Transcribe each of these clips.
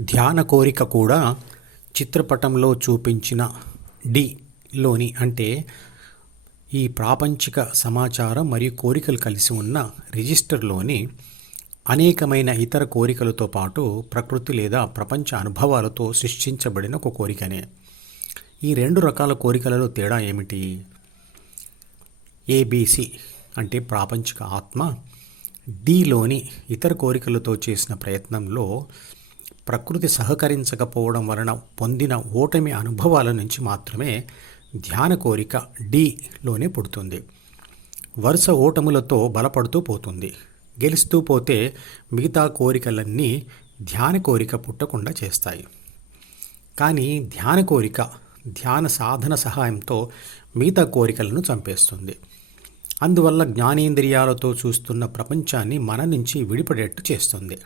ధ్యాన కోరిక కూడా చిత్రపటంలో చూపించిన డిలోని అంటే ఈ ప్రాపంచిక సమాచారం మరియు కోరికలు కలిసి ఉన్న రిజిస్టర్లోని అనేకమైన ఇతర కోరికలతో పాటు ప్రకృతి లేదా ప్రపంచ అనుభవాలతో సృష్టించబడిన ఒక కోరికనే. ఈ రెండు రకాల కోరికలలో తేడా ఏమిటి? ఏబీసీ అంటే ప్రాపంచిక ఆత్మ. డిలోని ఇతర కోరికలతో చేసిన ప్రయత్నంలో ప్రకృతి సహకరించకపోవడం వలన పొందిన ఓటమి అనుభవాల నుంచి మాత్రమే ధ్యాన కోరిక డిలోనే పుడుతుంది. వరుస ఓటములతో బలపడుతూ పోతుంది. గెలుస్తూ పోతే మిగతా కోరికలన్నీ ధ్యాన కోరిక పుట్టకుండా చేస్తాయి. కానీ ధ్యాన కోరిక ధ్యాన సాధన సహాయంతో మిగతా కోరికలను చంపేస్తుంది. అందువల్ల జ్ఞానేంద్రియాలతో చూస్తున్న ప్రపంచాన్ని మన నుంచి విడిపడేట్టు చేస్తుంది.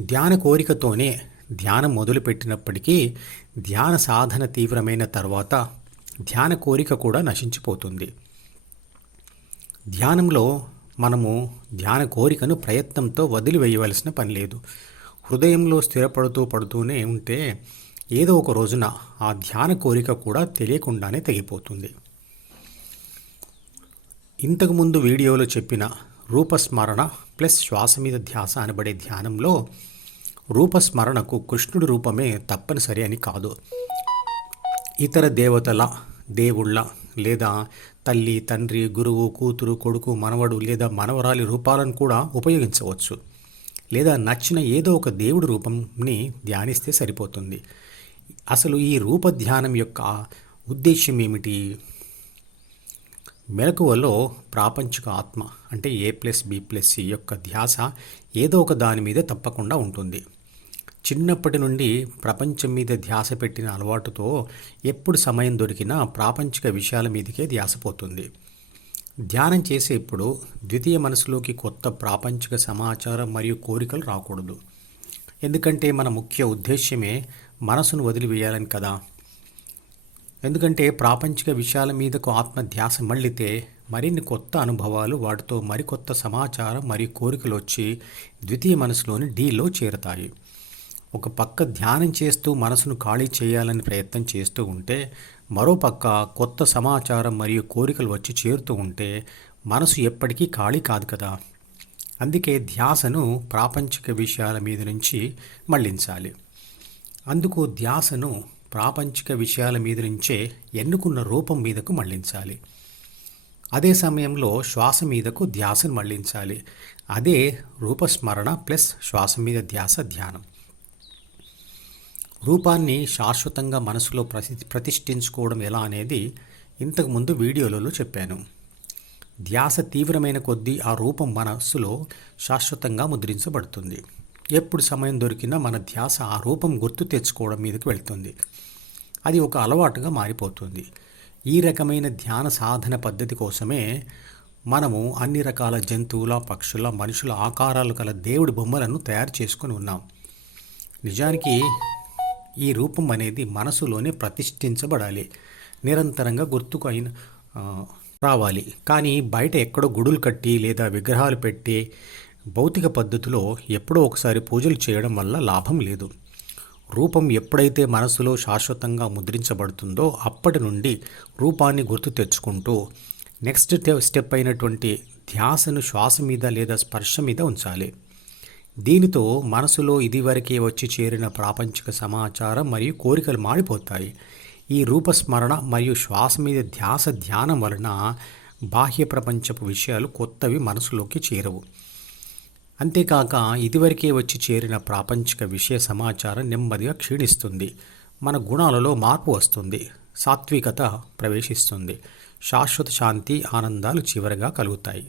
ధ్యాన కోరికతోనే ధ్యానం మొదలుపెట్టినప్పటికీ ధ్యాన సాధన తీవ్రమైన తర్వాత ధ్యాన కోరిక కూడా నశించిపోతుంది. ధ్యానంలో మనము ధ్యాన కోరికను ప్రయత్నంతో వదిలివేయవలసిన పని లేదు. హృదయంలో స్థిరపడుతూ పడుతూనే ఉంటే ఏదో ఒక రోజున ఆ ధ్యాన కోరిక కూడా తెలియకుండానే తెగిపోతుంది. ఇంతకుముందు వీడియోలో చెప్పిన రూపస్మరణ ప్లస్ శ్వాస మీద ధ్యాస అనబడే ధ్యానంలో రూపస్మరణకు కృష్ణుడి రూపమే తప్పనిసరి అని కాదు. ఇతర దేవతల దేవుళ్ళ లేదా తల్లి తండ్రి గురువు కూతురు కొడుకు మనవడు లేదా మనవరాలి రూపాలను కూడా ఉపయోగించవచ్చు. లేదా నచ్చిన ఏదో ఒక దేవుడి రూపంని ధ్యానిస్తే సరిపోతుంది. అసలు ఈ రూప ధ్యానం యొక్క ఉద్దేశ్యం ఏమిటి? మెలకువలో ప్రాపంచిక ఆత్మ అంటే A plus B plus C యొక్క ధ్యాస ఏదో ఒక దాని మీద తప్పకుండా ఉంటుంది. చిన్నప్పటి నుండి ప్రపంచం మీద ధ్యాస పెట్టిన అలవాటుతో ఎప్పుడు సమయం దొరికినా ప్రాపంచిక విషయాల మీదకే ధ్యాసపోతుంది ధ్యానం చేసేప్పుడు ద్వితీయ మనసులోకి కొత్త ప్రాపంచిక సమాచారం మరియు కోరికలు రాకూడదు. ఎందుకంటే మన ముఖ్య ఉద్దేశ్యమే మనసును వదిలివేయాలని కదా. ఎందుకంటే ప్రాపంచిక విషయాల మీదకు ఆత్మ ధ్యాస మళ్ళితే మరిన్ని కొత్త అనుభవాలు వాటితో మరికొత్త సమాచారం మరియు కోరికలు వచ్చి ద్వితీయ మనసులోని డీలో చేరతాయి. ఒక పక్క ధ్యానం చేస్తూ మనసును ఖాళీ చేయాలని ప్రయత్నం చేస్తూ ఉంటే మరోపక్క కొత్త సమాచారం మరియు కోరికలు వచ్చి చేరుతూ ఉంటే మనసు ఎప్పటికీ ఖాళీ కాదు కదా. అందుకే ధ్యాసను ప్రాపంచిక విషయాల మీద నుంచి మళ్ళించాలి. అందుకు ధ్యాసను ప్రాపంచిక విషయాల మీద నుంచే ఎన్నుకున్న రూపం మీదకు మళ్ళించాలి. అదే సమయంలో శ్వాస మీదకు ధ్యాసను మళ్ళించాలి. అదే రూపస్మరణ ప్లస్ శ్వాస మీద ధ్యాస ధ్యానం. రూపాన్ని శాశ్వతంగా మనసులో ప్రతి ప్రతిష్ఠించుకోవడం ఎలా అనేది ఇంతకుముందు వీడియోలలో చెప్పాను. ధ్యాస తీవ్రమైన కొద్దీ ఆ రూపం మనస్సులో శాశ్వతంగా ముద్రించబడుతుంది. ఎప్పుడు సమయం దొరికినా మన ధ్యాస ఆ రూపం గుర్తు తెచ్చుకోవడం మీదకి వెళ్తుంది. అది ఒక అలవాటుగా మారిపోతుంది. ఈ రకమైన ధ్యాన సాధన పద్ధతి కోసమే మనము అన్ని రకాల జంతువుల పక్షుల మనుషుల ఆకారాలు గల దేవుడి బొమ్మలను తయారు చేసుకొని ఉన్నాం. నిజానికి ఈ రూపం అనేది మనసులోనే ప్రతిష్ఠించబడాలి. నిరంతరంగా గుర్తుకు అయిన రావాలి. కానీ బయట ఎక్కడో గుడులు కట్టి లేదా విగ్రహాలు పెట్టి భౌతిక పద్ధతిలో ఎప్పుడో ఒకసారి పూజలు చేయడం వల్ల లాభం లేదు. రూపం ఎప్పుడైతే మనసులో శాశ్వతంగా ముద్రించబడుతుందో అప్పటి నుండి రూపాన్ని గుర్తు తెచ్చుకుంటూ నెక్స్ట్ స్టెప్ అయినటువంటి ధ్యాసను శ్వాస మీద లేదా స్పర్శ మీద ఉంచాలి. దీనితో మనసులో ఇదివరకే వచ్చి చేరిన ప్రాపంచిక సమాచారం మరియు కోరికలు మాడిపోతాయి. ఈ రూపస్మరణ మరియు శ్వాస మీద ధ్యాస ధ్యానం వలన బాహ్య ప్రపంచపు విషయాలు కొత్తవి మనసులోకి చేరవు. అంతేకాక ఇదివరకే వచ్చి చేరిన ప్రాపంచిక విషయ సమాచారం నెమ్మదిగా క్షీణిస్తుంది. మన గుణాలలో మార్పు వస్తుంది. సాత్వికత ప్రవేశిస్తుంది. శాశ్వత శాంతి ఆనందాలు చివరగా కలుగుతాయి.